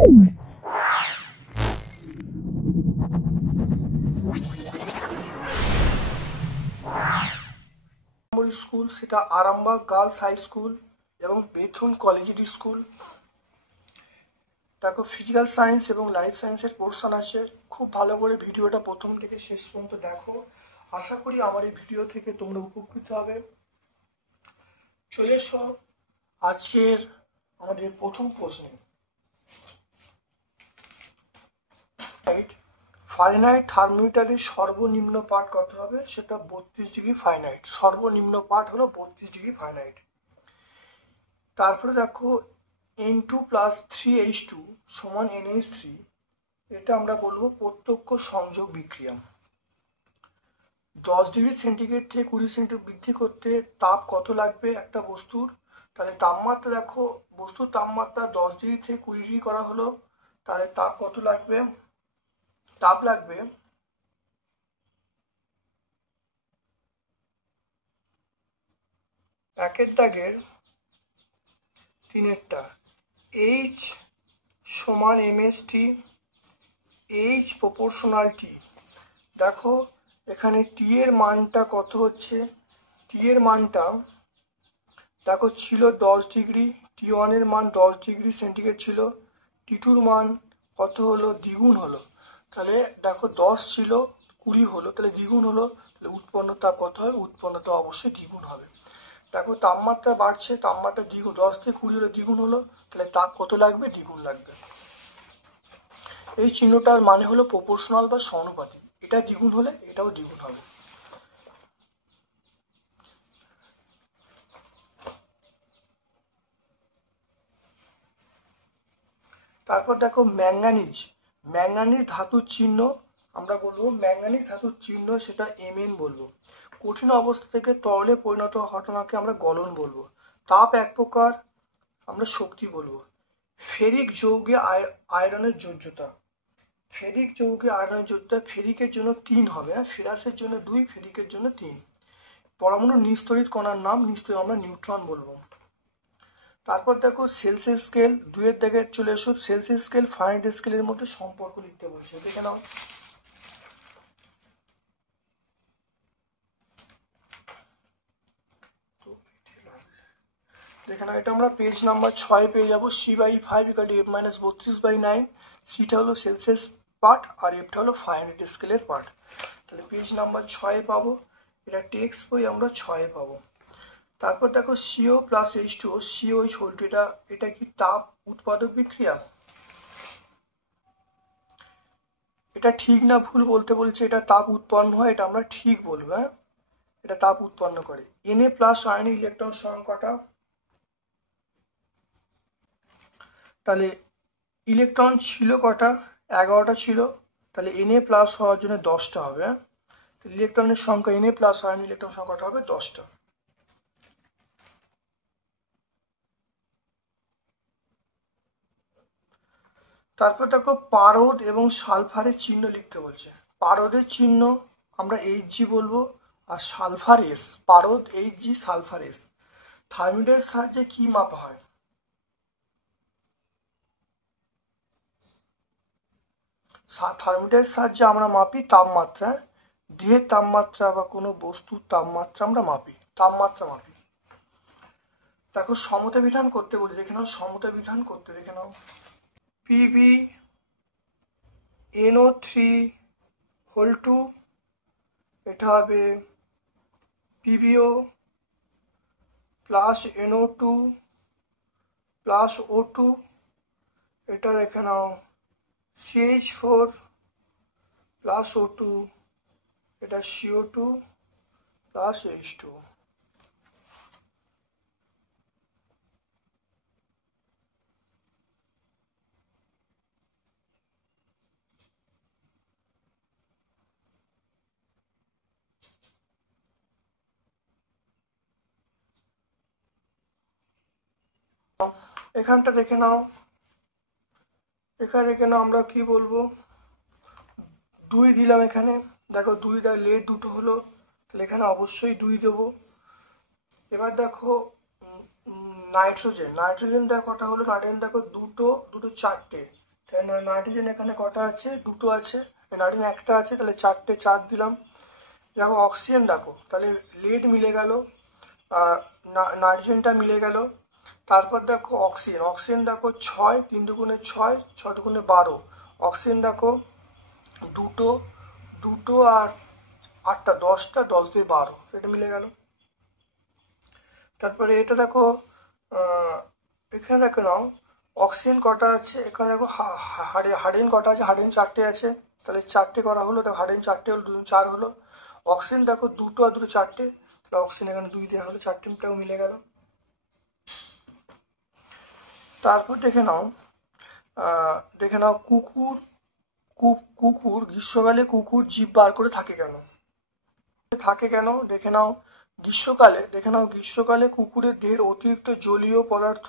School সেটা Arambagh girls high school এবং Bethune collegiate school. দেখো ফিজিক্যাল সায়েন্স এবং লাইফ সায়েন্সের পোর্শন আছে। খুব ভালো করে ভিডিওটা প্রথম থেকে শেষ পর্যন্ত দেখো। আশা করি আমার এই ভিডিও থেকে তোমরা উপকৃত হবে। চলে এসো আজকের আমাদের প্রথম প্রশ্নে। ফারেনহাইট থার্মোমিটারের সর্বনিম্ন পাঠ কত হবে? সেটা 32 ডিগ্রি ফারেনহাইট। সর্বনিম্ন পাঠ হলো 32 ডিগ্রি ফারেনহাইট। তারপরে দেখো N2 + 3H2 সমান NH3, এটা আমরা বলবো প্রত্যক্ষ সংযোগ বিক্রিয়া। 10 ডিগ্রি সেন্টিগ্রেড থেকে 20 সেন্টিগ্রেড বৃদ্ধি করতে তাপ কত লাগবে একটা বস্তুর? তাহলে তাপমাত্রা দেখো, বস্তুর তাপমাত্রা 10 ডিগ্রি থেকে 20 ডিগ্রি করা হলো, তাহলে তাপ কত লাগবে? তাপ লাগবে একের দাগের 3-এরটা H সমান mHT, H প্রপোর্শনাল T। দেখো এখানে T এর মানটা কত হচ্ছে? T এর মানটা দেখো ছিল 10 ডিগ্রি, T1 এর মান 10 ডিগ্রি সেন্টিগ্রেড ছিল, T2 এর মান কত হলো? দ্বিগুণ হলো। তাহলে দেখো 10 ছিল 20 হলো, তাহলে দ্বিগুণ হলো, তাহলে উৎপন্ন তাপ কত হবে? উৎপন্ন তাপ অবশ্যই দ্বিগুণ হবে। দেখো তাপমাত্রা বাড়ছে, তাপমাত্রা দ্বিগুণ, 10 থেকে 20 হলো, দ্বিগুণ হলো, তাহলে তাপ কত লাগবে? দ্বিগুণ লাগবে। এই চিহ্নটার মানে হলো প্রপোর্শনাল বা সমানুপাতি। এটা দ্বিগুণ হলে এটাও দ্বিগুণ হবে। তারপর দেখো ম্যাঙ্গানিজ। ম্যাঙ্গানিজ ধাতুর চিহ্ন আমরা বলবো, ম্যাঙ্গানিজ ধাতুর চিহ্ন সেটা Mn বলবো। কঠিন অবস্থা থেকে তরলে পরিণত ঘটনাকে আমরা গলন বলবো। তাপ এক প্রকার আমরা শক্তি বলবো। ফেরিক যৌগে আয়রনের যোজ্যতা। ফেরিক যৌগে আয়রনের যোজ্যতা ফেরিকের জন্য 3 হবে, ফেরাসের জন্য 2, ফেরিকের জন্য 3। পরমাণু নিস্তড়িত কণার নাম নিস্তড়িত আমরা নিউট্রন বলবো। তারপর দেখো সেলসিয়াস স্কেল 2-এর দিকে চলে এসো। সেলসিয়াস স্কেল ফারেনহাইট স্কেলের মধ্যে সম্পর্ক লিখতে বলছে, দেখে নাও। দেখে নাও, এটা আমরা পেজ নাম্বার 6 পেয়ে যাবো। C/5 = F - 32/9। সিটা হলো সেলসিয়াস পার্ট আর এফটা হলো ফারেনহাইট স্কেলের পার্ট। তাহলে পেজ নাম্বার 6 পাবো, এটা টেক্সট বই আমরা 6 পাবো। তারপর দেখো CO + H2O, COH = এটা কি তাপ উৎপাদক বিক্রিয়া? এটা ঠিক না ভুল বলতে বলছে, এটা তাপ উৎপন্ন হয়, এটা আমরা ঠিক বলবো। হ্যাঁ, এটা তাপ উৎপন্ন করে। Na+ আয়নে ইলেকট্রন সংখ্যাটা, তাহলে ইলেকট্রন ছিল কটা? 11টা ছিল, তাহলে Na+ হওয়ার জন্য 10টা হবে। ইলেকট্রনের সংখ্যা Na+ আয়নে ইলেকট্রন সংখ্যাটা হবে 10টা। তারপর দেখো পারদ এবং সালফারের চিহ্ন লিখতে বলছে। পারদের চিহ্ন আমরা Hg বলবো, আর সালফার S। পারদ Hg, সালফার S। থার্মোমিটারের সাহায্যে কি মাপা হয়? থার্মোমিটারের সাহায্যে আমরা মাপি তাপমাত্রা, দেহের তাপমাত্রা বা কোনো বস্তুর তাপমাত্রা আমরা মাপি, তাপমাত্রা মাপি। দেখো সমতা বিধান করতে বলি, দেখে নাও সমতা বিধান করতে, দেখে নাও। PbNO3 এটা হবে PbO + NO2 + O2, এটা দেখে নাও CH4 + O2, এটা CO2 + H2। এখানটা দেখে নাও, এখানে দেখে নাও আমরা কি বলবো, 2 দিলাম এখানে। দেখো 2 লেট দুটো হলো, তাহলে এখানে অবশ্যই 2 দেবো। এবার দেখো নাইট্রোজেন, নাইট্রোজেন দেখো কটা হলো? নাইট্রোজেন দেখো দুটো, 4টে, নাইট্রোজেন এখানে কটা আছে, দুটো আছে, নাইট্রোজেন একটা আছে, তাহলে 4টে, 4 দিলাম। দেখো অক্সিজেন দেখো, তাহলে লেড মিলে গেল, নাইট্রোজেনটা মিলে গেল। তারপর দেখো অক্সিজেন, অক্সিজেন দেখো 6, 3 দুগুণে 6, 6 দুগুণে 12। অক্সিজেন দেখো দুটো, দুটো আর 8টা, 10টা, 10 দিয়ে 12, এটা মিলে গেল। তারপরে এটা দেখো, এখানে দেখো নাও অক্সিজেন কটা আছে, এখানে দেখো হাইড্রোজেন কটা আছে, হাইড্রোজেন 4টে আছে, তাহলে 4টে করা হলো। দেখো হাইড্রোজেন 4টে হলো, 2 4 হলো। অক্সিজেন দেখো দুটো আর দুটো 4টে, তাহলে অক্সিজেন এখানে 2 দেওয়া হলো, 4টেটাও মিলে গেল। তারপর দেখে নাও কুকুর গ্রীষ্মকালে কুকুর জিভ বার করে থাকে কেন? দেখে নাও গ্রীষ্মকালে কুকুরের দেহের অতিরিক্ত জলীয় পদার্থ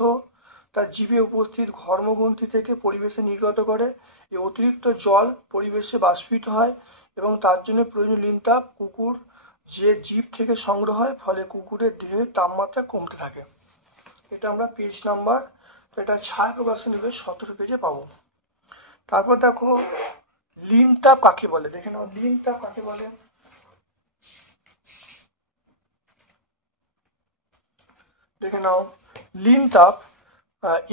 তার জিভে উপস্থিত ঘর্মগ্রন্থি থেকে পরিবেশে নির্গত করে। এই অতিরিক্ত জল পরিবেশে বাষ্পীত হয় এবং তার জন্য প্রয়োজনীয় লিনতাপ কুকুর যে জিভ থেকে সংগ্রহ হয়, ফলে কুকুরের দেহের তাপমাত্রা কমতে থাকে। এটা আমরা পেজ নাম্বার, এটা ছায়া প্রকাশনী 17 পেজে পাবো। তারপর দেখো লিনতাপ কাকে বলে, দেখে নাও লিনতাপ কাকে বলে। দেখে নাও লিনতাপ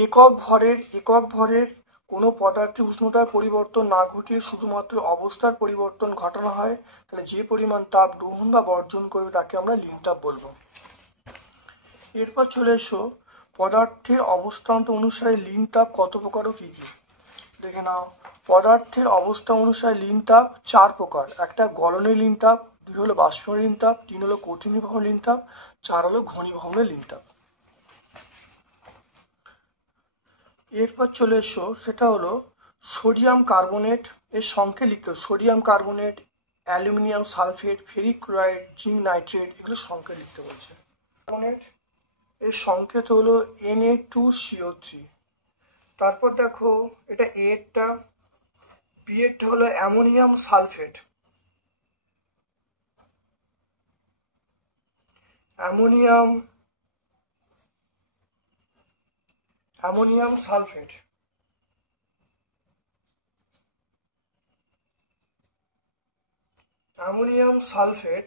একক ভরের কোনো পদার্থের উষ্ণতার পরিবর্তন না ঘটিয়ে শুধুমাত্র অবস্থার পরিবর্তন ঘটানো হয়, তাহলে যে পরিমাণ তাপ গ্রহণ বা বর্জন করবে তাকে আমরা লিনতাপ বলবো। এরপর চলে এসো পদার্থের অবস্থান অনুসারে লিনতাপ কত প্রকার ও কী কী। দেখে নাও পদার্থের অবস্থা অনুসারে লিনতাপ 4 প্রকার। একটা গলনের লিনতাপ, 2 হলো বাষ্পীয় লিনতাপ, 3 হলো কঠিনীভবন লিনতাপ, 4 হলো ঘনীভবনের লিনতাপ। এরপর চলে এসো, সেটা হলো সোডিয়াম কার্বনেট, এর সংখ্যে লিখতে হবে। Sodium carbonate, aluminium sulphate, ferric chloride, zinc nitrate, এগুলো সংখ্যা লিখতে বলছে। কার্বনেট এর সংকেত হলো Na2CO3। তারপর দেখো এটা এরটা, বি এরটা হলো ammonium sulphate, ammonium sulphate. Ammonium sulphate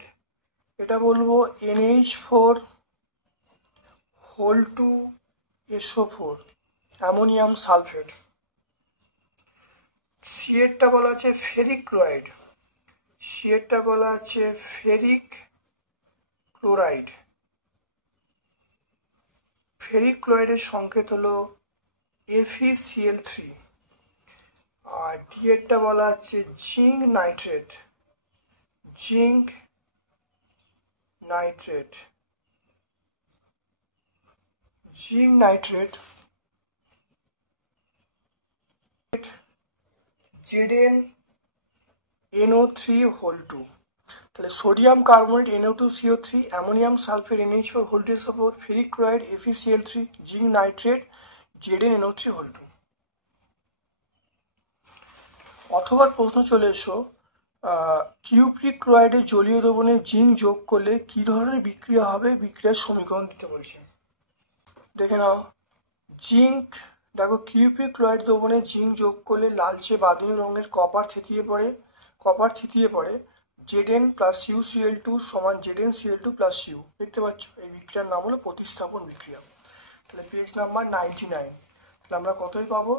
এটা বলবো NH4 অ্যামোনিয়াম সালফেট। সি এরটা বলা আছে ফেরিক ক্লোরাইড, ফেরিক ক্লোরাইডের সংকেত হলো FeCl3। আর ডি এরটা বলা আছে জিঙ্ক নাইট্রেট, ZnNO3(2). তাহলে sodium carbonate NO2CO3, ammonium sulphate NH4, ferric chloride FeCl3, zinc nitrate ZnNO3(2). অথবা প্রশ্ন চলে এসো কিউপ্রিক ক্লোরাইডের জলীয় দ্রবণে জিঙ্ক যোগ করলে কি ধরনের বিক্রিয়া হবে, বিক্রিয়ার সমীকরণ দিতে বলছে। দেখে নাও জিঙ্ক, দেখো কিউপ্রিক ক্লোরাইড দ্রবণে জিঙ্ক যোগ করলে লালচে বাদামি রঙের কপার থিতিয়ে পড়ে Zn প্লাস CuCl2 সমান ZnCl2 প্লাস Cu। দেখতে পাচ্ছ এই বিক্রিয়ার নাম হলো প্রতিস্থাপন বিক্রিয়া। তাহলে পেজ নাম্বার 99, তাহলে আমরা কতই পাবো,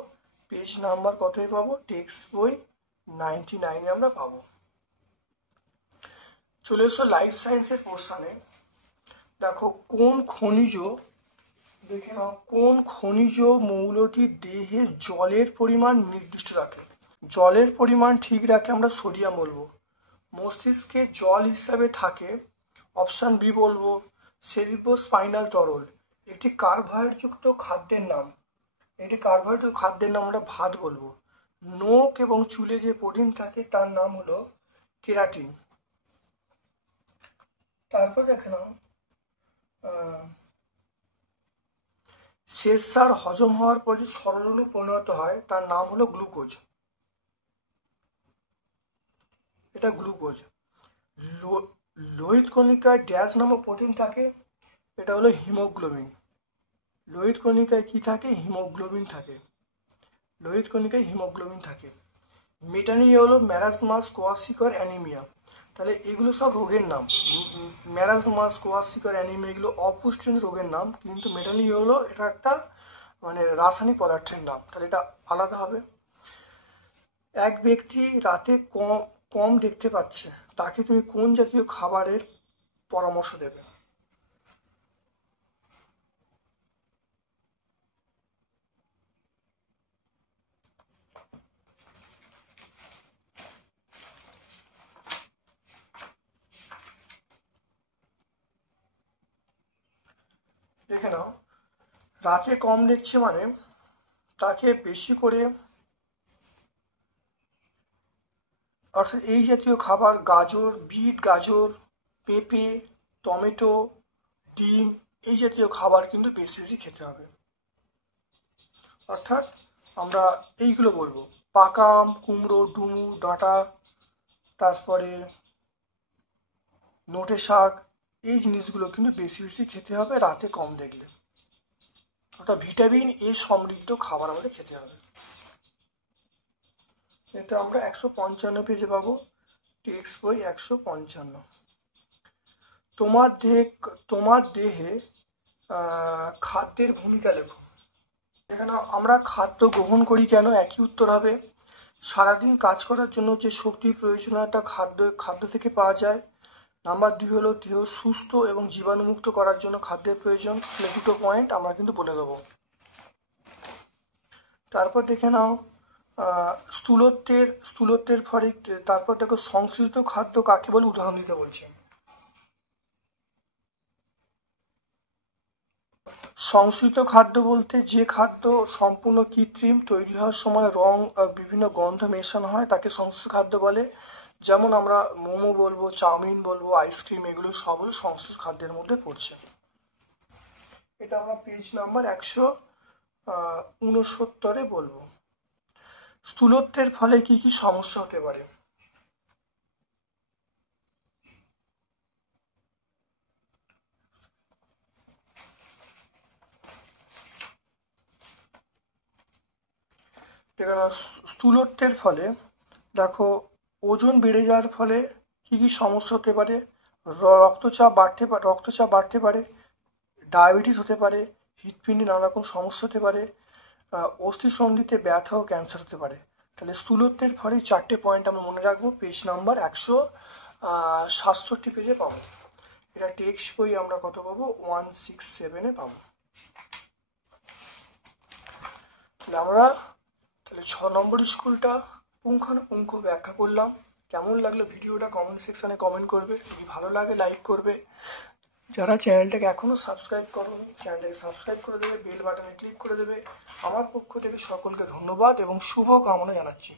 পেজ নাম্বার কতই পাবো, টেক্সট বই 99 আমরা পাবো। চলে এসো লাইফ সায়েন্সের পোর্শনে। দেখো কোন খনিজ, দেখে নাও কোন খনিজ মৌলটি দেহে জলের পরিমাণ নির্দিষ্ট রাখে। জলের পরিমাণ ঠিক রাখে আমরা সোডিয়াম বলবো। মস্তিষ্কে জল হিসাবে থাকে, অপশান বি বলবো সেরিব্রোস্পাইনাল তরল। একটি কার্বোহাইড্রেটযুক্ত খাদ্যের নাম, আমরা ভাত বলবো। নখ এবং চুলে যে প্রোটিন থাকে তার নাম হলো কেরাটিন। তারপর দেখে নাও শেষ সার হজম হওয়ার পর যে সরল অণু পরিণত হয় তার নাম হলো গ্লুকোজ, এটা গ্লুকোজ। লোহিত কণিকায় ড্যাশ নামক প্রোটিন থাকে, এটা হলো হিমোগ্লোবিন। লোহিত কণিকায় কি থাকে, হিমোগ্লোবিন থাকে। লোহিত কণিকায় হিমোগ্লোবিন থাকে। মেটানিয়া হলো ম্যারাসমাস, কোয়াসিকর, অ্যানিমিয়া। তাহলে এগুলো সব রোগের নাম। ম্যারাসমাস, কোয়াসিকর, অ্যানিমিয়া এগুলো অপুষ্টিজনিত রোগের নাম, কিন্তু মেটানিয়া হলো এটা একটা মানে রাসায়নিক পদার্থের নাম, তাহলে এটা আলাদা হবে। এক ব্যক্তি রাতে কম দেখতে পাচ্ছে, তাকে তুমি কোন জাতীয় খাবারের পরামর্শ দেবে? দেখে নাও, রাতে কম দেখছে মানে তাকে বেশি করে অর্থাৎ এই জাতীয় খাবার গাজর, বিট, গাজর, পেঁপে, টমেটো, ডিম এই জাতীয় খাবার কিন্তু বেশি বেশি খেতে হবে। অর্থাৎ আমরা এইগুলো বলবো, পাকা আম, কুমড়ো, ডুমুর, ডাঁটা, তারপরে নোটে শাক, এই জিনিসগুলো কিন্তু বেশি বেশি খেতে হবে রাতে কম দেখলে। অর্থাৎ ভিটামিন এ সমৃদ্ধ খাবার আমাদের খেতে হবে। এটা আমরা 155 পেজে পাবো, টেক্সট বই 155। তোমার দেহে খাদ্যের ভূমিকা লেখো। এখানে আমরা খাদ্য গ্রহণ করি কেন, একই উত্তর হবে। সারাদিন কাজ করার জন্য যে শক্তির প্রয়োজনীয়তা খাদ্য থেকে পাওয়া যায়। নাম্বার 2 হলো দেহ সুস্থ এবং জীবাণুমুক্ত করার জন্য খাদ্যের প্রয়োজন। দুটো পয়েন্ট আমরা কিন্তু বলে দেবো। তারপর দেখে নাও স্থূলত্বের ফলে, তারপর দেখো সংশ্লিষ্ট খাদ্য কাকে বলে, উদাহরণ দিতে বলছি। সংশ্লিষ্ট খাদ্য বলতে যে খাদ্য সম্পূর্ণ কৃত্রিম, তৈরি হওয়ার সময় রং বিভিন্ন গন্ধ মেশানো হয় তাকে সংশ্লিষ্ট খাদ্য বলে। যেমন আমরা মোমো বলবো, চাউমিন বলবো, আইসক্রিম, এগুলো সব হলো সংশ্লিষ্ট খাদ্যের মধ্যে পড়ছে। এটা আমরা পেজ নাম্বার 169 বলবো। স্থূলত্বের ফলে কি কি সমস্যা হতে পারে? এখানে স্থূলত্বের ফলে দেখো ওজন বেড়ে যাওয়ার ফলে কি কি সমস্যা হতে পারে। রক্তচাপ বাড়তে পারে, ডায়াবেটিস হতে পারে, হৃৎপিণ্ডে নানা রকম সমস্যা হতে পারে, অস্থিসন্ধিতে ব্যথা ও ক্যান্সার হতে পারে। তাহলে স্থূলত্বের ফলে 4টে পয়েন্ট আমরা মনে রাখবো, পেজ নাম্বার 167 পেজে পাবো। এটা টেক্সট বই আমরা কত পাবো, 167 পাবো। তাহলে 6 নম্বর স্কুলটা পুঙ্খানুপুঙ্খ ব্যাখ্যা করলাম। কেমন লাগলো ভিডিওটা কমেন্ট সেকশানে কমেন্ট করবে, যদি ভালো লাগে লাইক করবে। যারা চ্যানেলটাকে এখনও সাবস্ক্রাইব করোনি চ্যানেলটাকে সাবস্ক্রাইব করে দেবে, বেল বাটনে ক্লিক করে দেবে। আমার পক্ষ থেকে সকলকে ধন্যবাদ এবং শুভ কামনা জানাচ্ছি।